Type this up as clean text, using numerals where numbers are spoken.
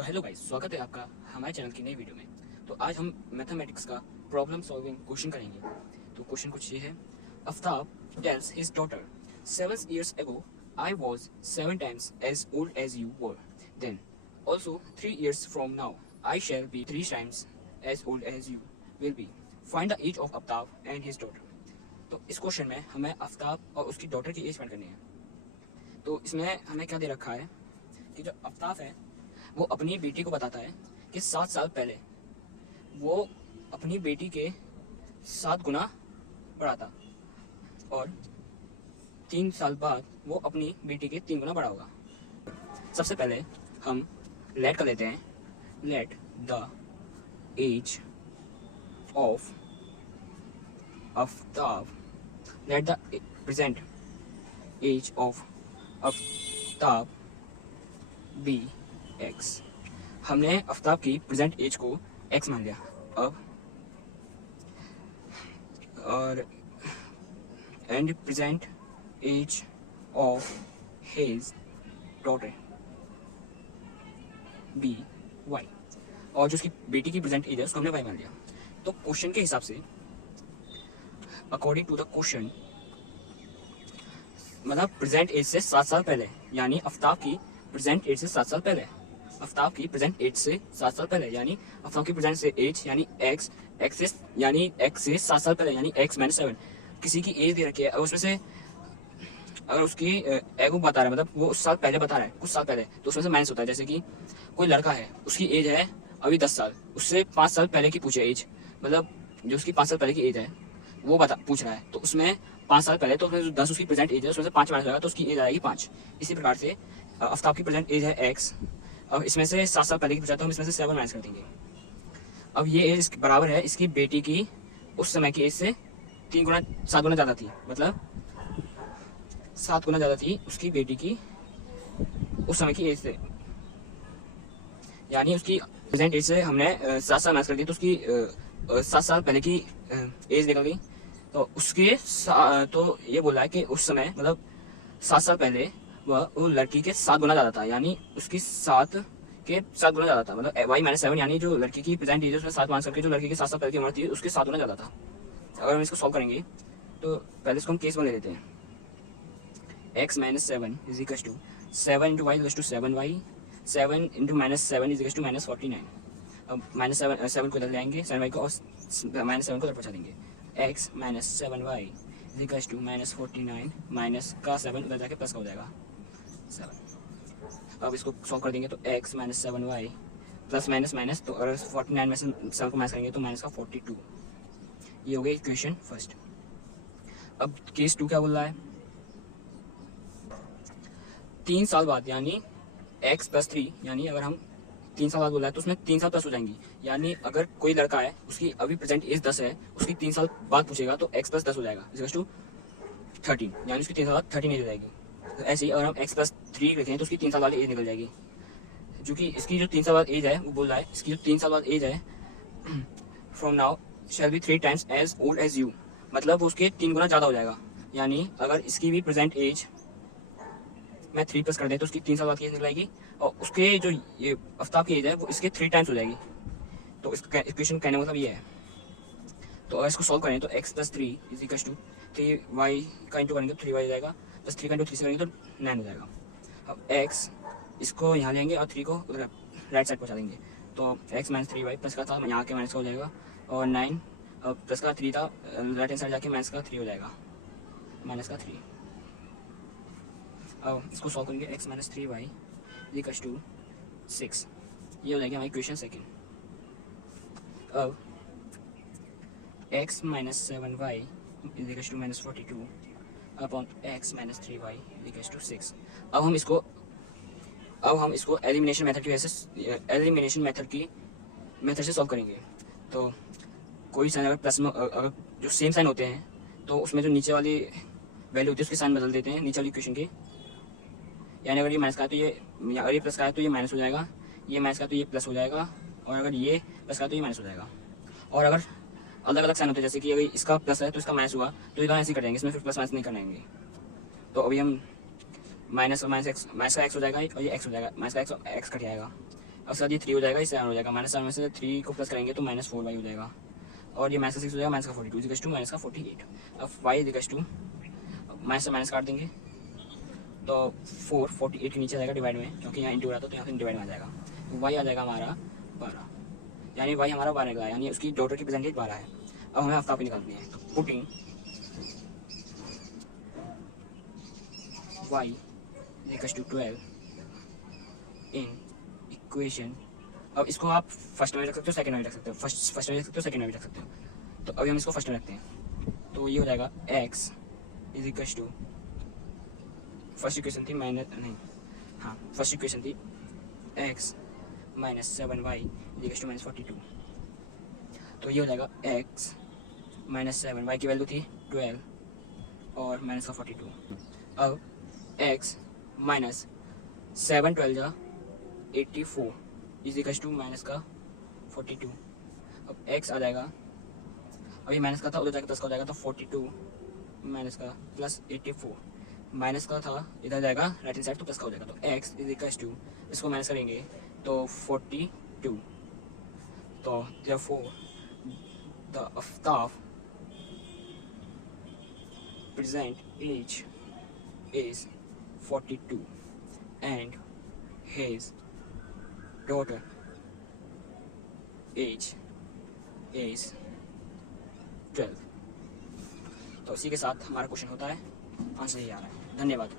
तो hello guys, स्वागत है आपका हमारे चैनल की नई वीडियो में। तो आज हम मैथमेटिक्स का प्रॉब्लम सॉल्विंग क्वेश्चन करेंगे। तो क्वेश्चन कुछ ये है। Aftab tales his daughter 7 years ago I was 7 times as old as you were then. Also 3 years from now I shall be 3 times as old as you will be. Find the age of Aftab and his daughter. तो इस question में हमें आफ्ताब और उसकी daughter की as find करनी है। तो इसमें हमें क्या दे रखा है कि जो आफ्ताब है वो अपनी बेटी को बताता है कि 7 साल पहले वो अपनी बेटी के 7 गुना बड़ा था और 3 साल बाद वो अपनी बेटी के 3 गुना बड़ा होगा। सबसे पहले हम लेट कर लेते हैं। Let the age of Aftab, let the present age of Aftab be x। हमने आफ्ताब की प्रेजेंट एज को x मान लिया। अब और and present age of his daughter be y, और जो उसकी बेटी की प्रेजेंट एज है उसको हमने y मान लिया। तो क्वेश्चन के हिसाब से, अकॉर्डिंग टू द क्वेश्चन, मतलब प्रेजेंट एज से 7 साल पहले, यानी आफ्ताब की प्रेजेंट एज से 7 साल पहले, आफ्ताब की प्रेजेंट एज से 7 साल पहले, यानी आफ्ताब की प्रेजेंट से एज यानी x से 7 साल पहले, यानी x - 7। किसी की एज दे रखी है और उसमें से अगर उसकी एगो बता रहा है, मतलब वो उस साल पहले बता रहा है, कुछ साल पहले, तो उसमें से माइनस होता है। जैसे कि कोई लड़का है, उसकी एज है अभी 10 साल, उससे 5 साल पहले की पूछे एज, मतलब जो उसकी 5 साल पहले की एज है वो पूछ रहा है, तो उसमें 5 साल पहले, तो उसमें जो 10 उसकी प्रेजेंट एज है उसमें से 5 माइनस होगा तो उसकी एज आएगी 5। इसी प्रकार से आफ्ताब की प्रेजेंट एज है x। अब इसमें से 7 साल पहले की पूछा तो हम इसमें से 7 माइनस कर देंगे। अब ये एज बराबर है इसकी बेटी की उस समय की एज से 7 गुना ज़्यादा थी, मतलब 7 गुना ज़्यादा थी उसकी बेटी की उस समय की एज से, यानी उसकी प्रेजेंट एज से हमने 7 साल माइनस कर दिए तो उसकी 7 साल पहले की एज निकल गई। तो उसके तो ये बोला है कि उस समय, मतलब 7 साल पहले वो लड़की के 7 गुना ज़्यादा था, यानी उसकी 7 गुना ज़्यादा था, मतलब y - 7, यानी जो लड़की की प्रेजेंट एज है उसमें 7 माइनस करके जो लड़की के 7 साल पहले की उम्र थी उसके 7 गुना ज़्यादा था। अगर हम इसको सॉल्व करेंगे तो पहले इसको हम केस में ले लेते हैं। x - 7 is equal to 7 × y is to 7y, 7 × -7 is to -49। अब -7 को इधर ले आएंगे, 7y को, और -7 को इधर पहुँचा देंगे। x - 7y is equal to -49, minus का 7 उधर जाके प्लस का हो जाएगा 7। अब इसको सॉल्व कर देंगे तो x - 7y plus minus minus, तो अगर 49 में से 7 को माइनस करेंगे तो माइनस का 42। ये हो गई इक्वेशन फर्स्ट। अब केस 2 क्या बोल रहा है? 3 साल बाद, यानी x + 3, यानी अगर हम 3 साल बाद बोला है तो उसमें 3 साल प्लस हो जाएंगी। यानी अगर कोई लड़का है उसकी अभी प्रेजेंट एज 10 है, उसकी 3 साल बाद पूछेगा तो x + 10 हो जाएगा इज टू 13, यानी उसकी 3 साल बाद 13 एज हो जाएगी। तो ऐसे ही अगर हम x + 3 लिखें तो उसकी 3 साल वाली एज निकल जाएगी। जो कि इसकी जो 3 साल बाद एज है वो बोल रहा है, इसकी जो 3 साल बाद एज है, from now shall be 3 times as old as you, मतलब उसके 3 गुना ज़्यादा हो जाएगा। यानी अगर इसकी भी प्रेजेंट एज मैं 3 प्लस कर दें तो उसकी 3 साल बाद की एज निकलेगी, और उसके जो ये आफ्ताब की एज है वो इसके 3 टाइम्स हो जाएगी। तो इसका इक्वेशन कहने मतलब ये है। तो अगर इसको सॉल्व करें तो x + 3 is equal to 3y का इंटू करेंगे तो 3y हो जाएगा, प्लस 3 का इंटू 3 से करेंगे तो 9 हो जाएगा। अब x इसको यहाँ लेंगे और 3 को उधर राइट साइड पहुँचा देंगे, तो x - 3y प्लस का था यहाँ के माइनस का हो जाएगा, और 9 प्लस का 3 था, राइट हैंड साइड जाके माइनस का 3 हो जाएगा, माइनस का 3। अब इसको सॉल्व करेंगे x - 3y इक्वल टू 6। ये हो जाएगी हमारी इक्वेशन सेकेंड। अब x - 7y equal to -42 upon x - 3y equal to 6। अब हम इसको एलिमिनेशन मेथड की मेथड से सॉल्व करेंगे। तो कोई साइन अगर प्लस में, अगर जो सेम साइन होते हैं तो उसमें जो नीचे वाली वैल्यू होती है उसके साइन बदल देते हैं नीचे वाली इक्वेशन के। यानी अगर ये माइनस का है तो ये, अगर ये प्लस का है तो ये माइनस हो जाएगा, ये माइनस का तो ये प्लस हो जाएगा, और अगर ये प्लस का तो ये माइनस हो जाएगा। और अगर अलग अलग साइन होते हैं, जैसे कि अगर इसका प्लस है तो इसका माइनस हुआ तो इधर ऐसे ही कटेंगे, इसमें फिर प्लस माइनस नहीं करेंगे। तो अभी हम माइनस का एक्स हो जाएगा और ये एक्स हो जाएगा, माइनस का एक्स कट जाएगा। अब सर ये 3 हो जाएगा, इससे 7 हो जाएगा, -7 में से 3 को प्लस करेंगे तो -4y हो जाएगा, और ये -6 हो जाएगा, -42 -48। अब y टू माइनस से माइनस काट देंगे तो 4 48 के नीचे आ जाएगा डिवाइड में, क्योंकि यहाँ इंटू हो रहा था तो यहाँ से डिवाइड में आ जाएगा, तो y आ जाएगा हमारा 12, यानी y हमारा 12 निकला, यानी उसकी डॉटर की परसेंटेज 12 है। अब हमें हफ्ता निकालनी है, तो पुटिंग y = 12 इन इक्वेशन। अब इसको आप फर्स्ट में रख सकते हो, सेकंड में रख सकते हो, फर्स्ट में रख सकते हो, सेकंड में रख सकते हो, तो अभी हम इसको फर्स्ट में रखते हैं, तो ये हो जाएगा x = फर्स्ट इक्वेशन थी फर्स्ट इक्वेशन थी x - 7y = -42, तो ये हो जाएगा x - 7y की वैल्यू थी 12 और -42। अब x - 7 12 जा 84 = -42। अब x आ जाएगा, अभी माइनस का था उधर जाकर प्लस का हो जाएगा, तो 42 माइनस का प्लस 84, माइनस का था इधर जाएगा राइट हैंड साइड तो प्लस का हो जाएगा, तो x = इसको माइनस करेंगे तो 42, तो therefore the Aftaf present age is 42 and his daughter age is 12। तो इसी के साथ हमारा क्वेश्चन होता है, आंसर यही आ रहा है। धन्यवाद।